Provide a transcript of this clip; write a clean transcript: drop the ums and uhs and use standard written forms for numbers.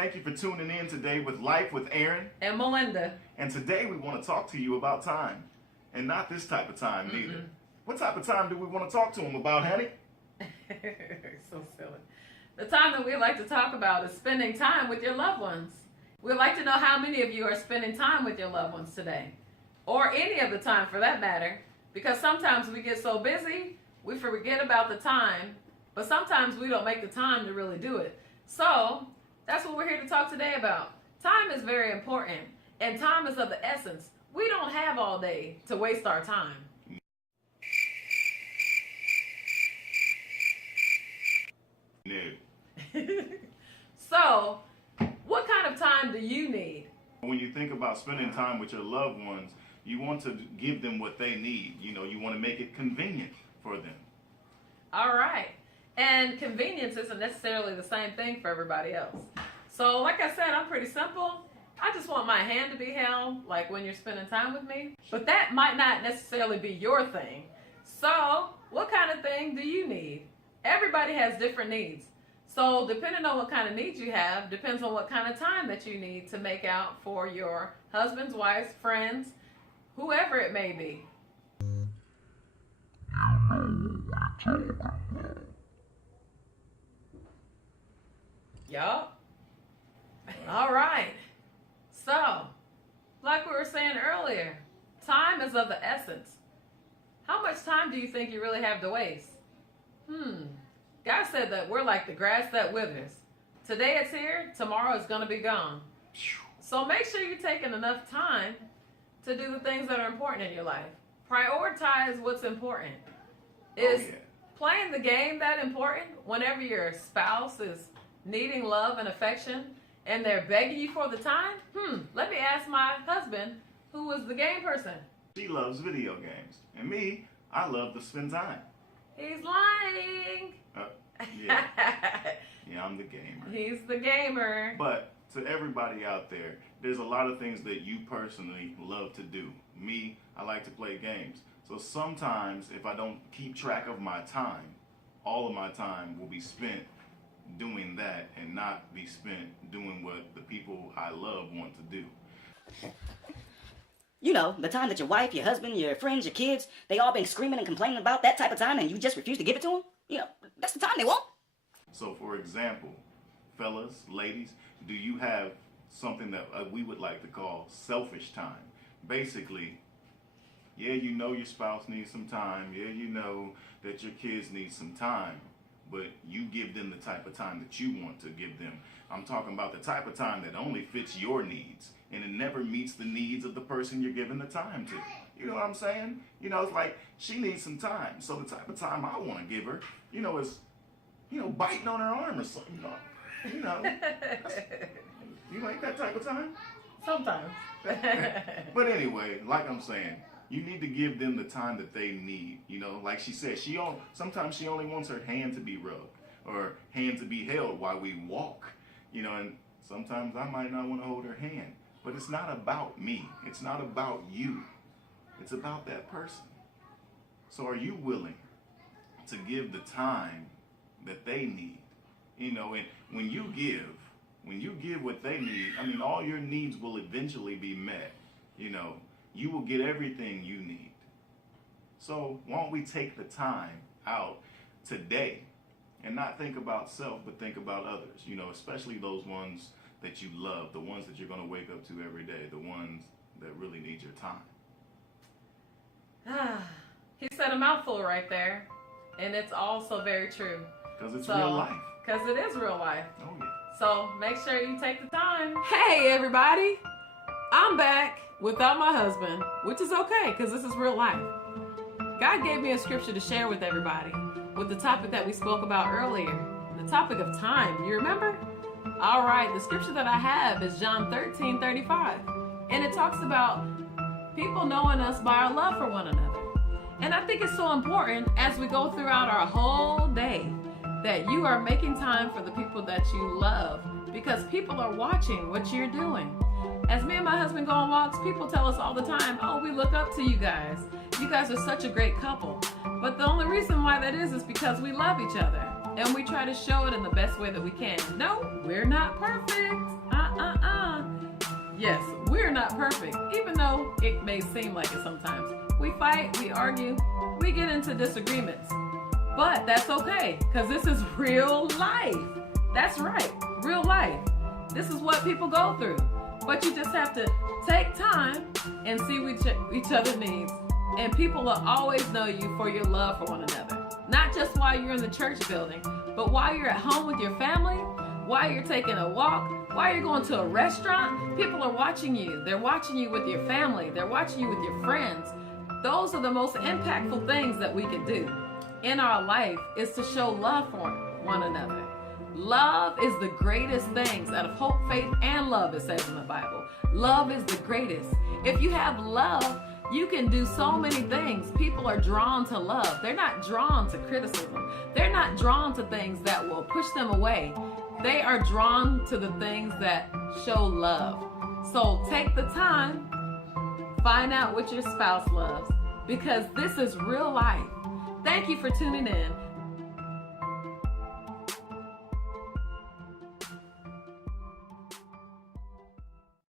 Thank you for tuning in today with Life with Aaron and Melinda. And today we want to talk to you about time. And not this type of time neither. What type of time do we want to talk to them about, honey? So silly. The time that we like to talk about is spending time with your loved ones. We'd like to know how many of you are spending time with your loved ones today. Or any of the time for that matter. Because sometimes we get so busy, we forget about the time. But sometimes we don't make the time to really do it. So, that's what we're here to talk today about. Time is very important. And time is of the essence. We don't have all day to waste our time. No. So, what kind of time do you need? When you think about spending time with your loved ones, you want to give them what they need. You know, you want to make it convenient for them. All right. And convenience isn't necessarily the same thing for everybody else. So, like I said, I'm pretty simple. I just want my hand to be held, like when you're spending time with me. But that might not necessarily be your thing. So, what kind of thing do you need? Everybody has different needs. So, depending on what kind of needs you have, depends on what kind of time that you need to make out for your husbands, wives, friends, whoever it may be. Yup. All right. So, like we were saying earlier, time is of the essence. How much time do you think you really have to waste? God said that we're like the grass that withers. Today it's here, tomorrow it's going to be gone. So make sure you're taking enough time to do the things that are important in your life. Prioritize what's important. Is playing the game that important whenever your spouse is needing love and affection and they're begging you for the time? Let me ask my husband, who is the game person. She loves video games. And me, I love to spend time. He's lying. Yeah, I'm the gamer. He's the gamer. But to everybody out there, there's a lot of things that you personally love to do. Me, I like to play games. So sometimes if I don't keep track of my time, all of my time will be spent doing that and not be spent doing what the people I love want to do. You know, the time that your wife, your husband, your friends, your kids, they all been screaming and complaining about that type of time and you just refuse to give it to them? You know, that's the time they want. So for example, fellas, ladies, do you have something that we would like to call selfish time? Basically, yeah, you know your spouse needs some time. Yeah, you know that your kids need some time. But you give them the type of time that you want to give them. I'm talking about the type of time that only fits your needs. And it never meets the needs of the person you're giving the time to. You know what I'm saying? You know, it's like she needs some time. So the type of time I want to give her, you know, is, you know, biting on her arm or something. You know, you like that type of time? Sometimes. But anyway, like I'm saying, you need to give them the time that they need. You know, like she said, sometimes she only wants her hand to be rubbed or hand to be held while we walk. You know, and sometimes I might not want to hold her hand. But it's not about me. It's not about you. It's about that person. So are you willing to give the time that they need? You know, and when you give what they need, I mean, all your needs will eventually be met. You know, you will get everything you need. So why don't we take the time out today and not think about self, but think about others, you know, especially those ones that you love, the ones that you're going to wake up to every day, the ones that really need your time. He said a mouthful right there, and it's also very true. Because it's real life. Because it is real life. Oh, yeah. So make sure you take the time. Hey, everybody. I'm back without my husband, which is okay because this is real life. God gave me a scripture to share with everybody with the topic that we spoke about earlier, the topic of time. You remember? All right, the scripture that I have is John 13:35, and it talks about people knowing us by our love for one another. And I think it's so important as we go throughout our whole day that you are making time for the people that you love, because people are watching what you're doing. As me and my husband go on walks, people tell us all the time, oh, we look up to you guys. You guys are such a great couple. But the only reason why that is because we love each other. and we try to show it in the best way that we can. No, we're not perfect. Yes, we're not perfect, even though it may seem like it sometimes. We fight, we argue, we get into disagreements. But that's okay, because this is real life. That's right, real life. This is what people go through. But you just have to take time and see what each other needs. And people will always know you for your love for one another. Not just while you're in the church building, but while you're at home with your family, while you're taking a walk, while you're going to a restaurant. People are watching you. They're watching you with your family. They're watching you with your friends. Those are the most impactful things that we can do in our life, is to show love for one another. Love is the greatest things out of hope, faith, and love, it says in the Bible. Love is the greatest. If you have love, you can do so many things. People are drawn to love. They're not drawn to criticism. They're not drawn to things that will push them away. They are drawn to the things that show love. So take the time, find out what your spouse loves, because this is real life. Thank you for tuning in.